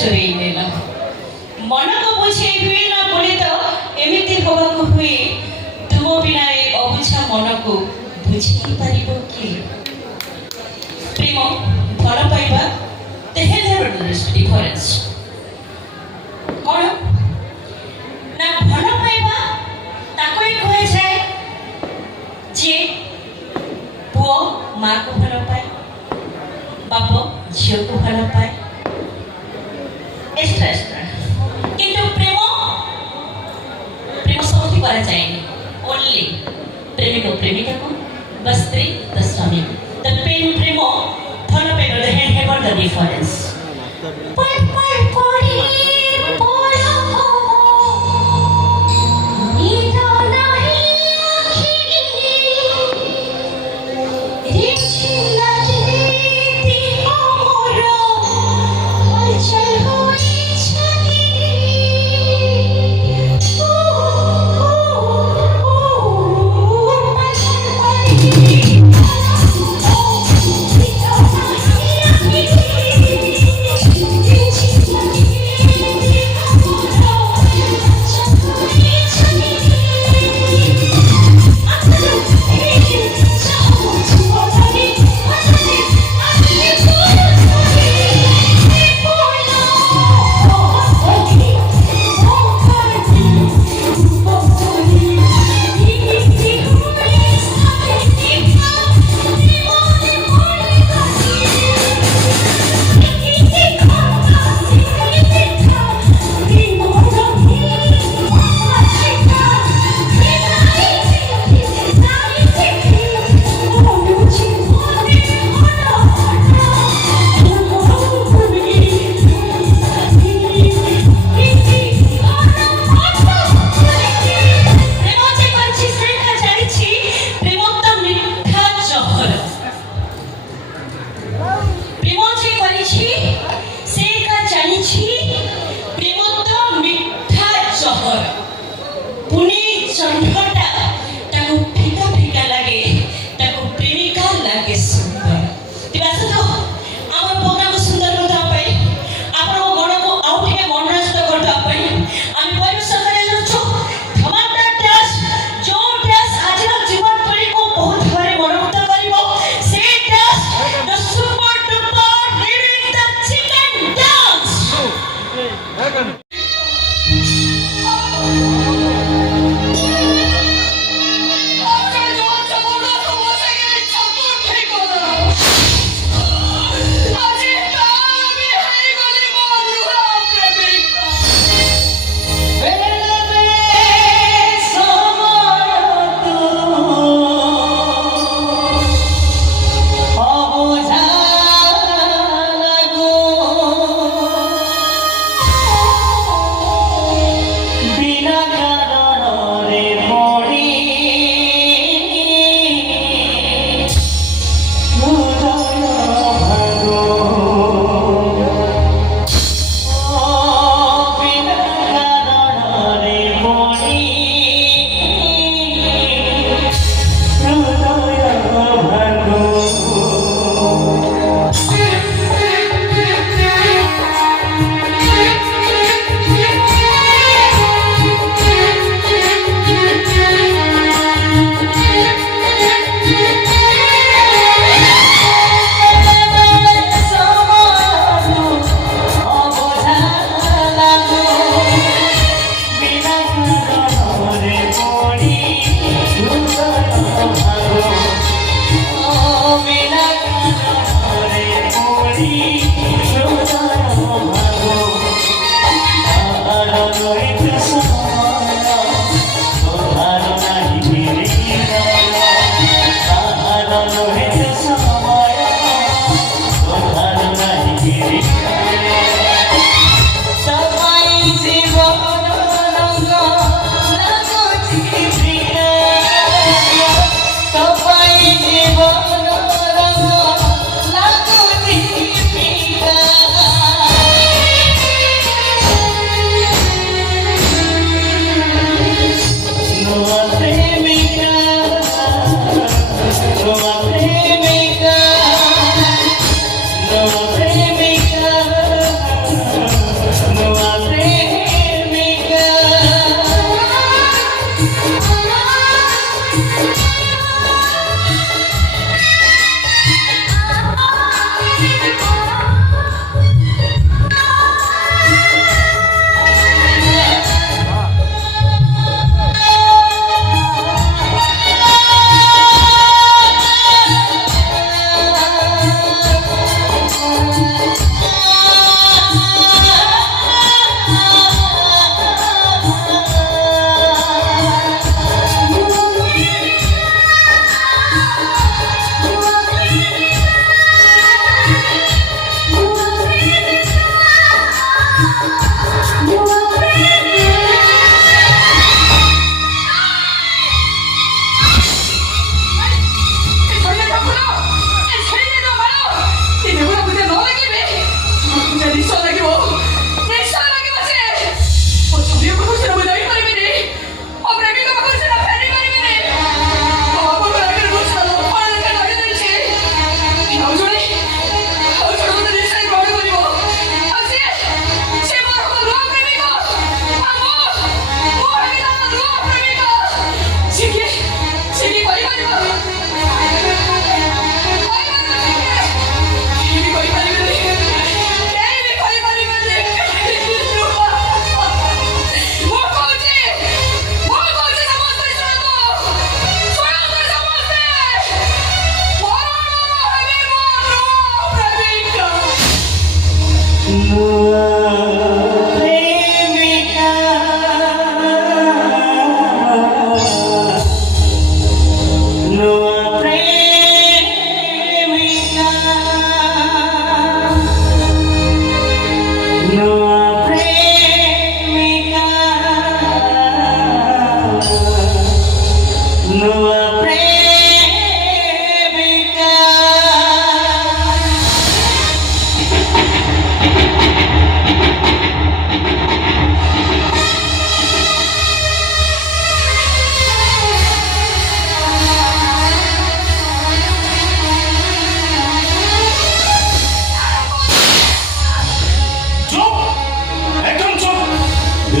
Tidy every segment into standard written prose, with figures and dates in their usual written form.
ଚୋରେଇ ନେଲା। ମନକୁ ବୁଝେଇ ହୁଏ ନା ବୋଲି ତ ଏମିତି ହବାକୁ ହୁଏ। ତୁମ ବିନା ଏ ଅବୁଝା ମନକୁ ବୁଝେଇ ପାରିବ କିଏ? ପ୍ରେମ ଭଲ ପାଇବା ଡିଫରେନ୍ସ କ'ଣ ନା ଭଲ ପାଇବା ତାକୁ ହିଁ କୁହାଯାଏ ଯିଏ ପୁଅ ମାଆକୁ ଭଲ ପାଏ, ବାପ ଝିଅକୁ ଭଲ ପାଏ, ଏକ୍ସଟ୍ରା ଏକ୍ସଟ୍ରା। କିନ୍ତୁ ପ୍ରେମ ସବୁଠି କରାଯାଏନି। ଓନ୍ଲି ପ୍ରେମିକ ପ୍ରେମିକାକୁ ବା ସ୍ତ୍ରୀ ତା ସ୍ୱାମୀକୁ। ପ୍ରେମ ଭଲ ପାଇବା ହେବ ଦ ଡିଫରେନ୍ସ।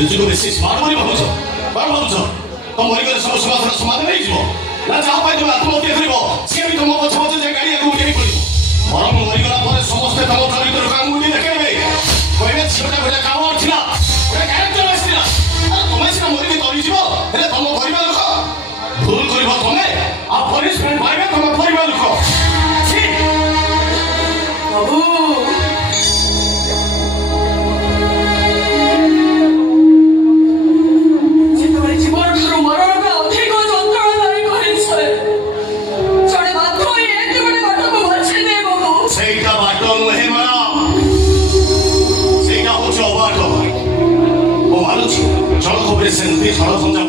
ନିଜକୁ ବେଶୀ ସ୍ମାର୍ଟ ବୋଲି ଭାବୁଛ? କଣ ଭାବୁଛ? ତମ ମରିଗଲେ ସବୁ ସମାଜର ସମାଧାନ ହେଇଯିବ? ନା ଯାହା ପାଇଁ ତମେ ଆତ୍ମହତ୍ୟା କରିବ ସିଏ ବି ତମ ପଛ ପଛ ଯାଇ ଗାଡ଼ି ଆଗକୁ ଉଠେଇ ପଡ଼ିବ। ବରଂ ମରିଗଲା ପରେ ସମସ୍ତେ ତମ ଚରିତ୍ରକୁ ଆଙ୍ଗୁଠି ଦେଖେଇବେ, କହିବେ ଝିଅଟା ଗୋଟେ କାମ ଥିଲା, ଗୋଟେ କ୍ୟାରେକ୍ଟର ଆସିଥିଲା। ତମେ ସିନା ମରିକି ତରିଯିବ, ହେଲେ ତମ ପରିବାର ଲୋକ ଭୁଲ କରିବ ତମେ, ଆଉ ପନିଶମେଣ୍ଟ ପାଇବେ ତମ ପରିବାର ଲୋକ। ପ୍ରଭୁ ଯେତେବେଳେ ଜୀବନଠାରୁ ମରଣଟା ଅଧିକ ଯନ୍ତ୍ରଣାଦାୟକ ହେଇଥାଏ, ଜଣେ ବାଧ୍ୟ ହୋଇ ଏମିତି ଗୋଟେ ବାଟକୁ ବାଛି ନିଏ ପ୍ରଭୁ। ସେଇଟା ବାଟ ନୁହେଁ ମାଆ, ସେଇଟା ହଉଛି ଅବାଟ। ମୁଁ ମାନୁଛି ଜଣକ ଉପରେ ସେମିତି ଷଡ଼ଯନ୍ତ୍ର